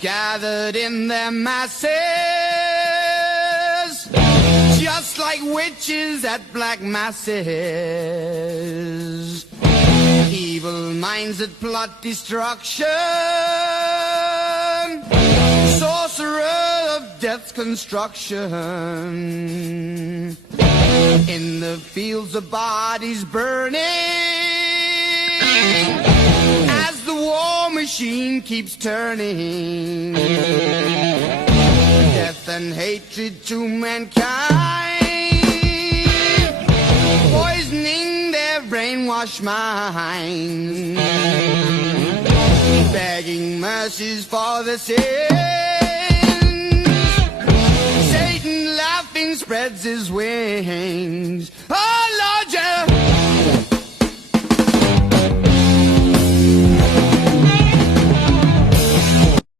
Devils gathered in their masses, just like witches at black masses. Evil minds that plot destruction, sorcerer of death's construction. In the fields of bodies burning, as the war machine keeps turning. Death and hatred to mankind, poisoning their brainwashed minds, begging mercies for the sins. Satan laughing spreads his wings. Oh Lord,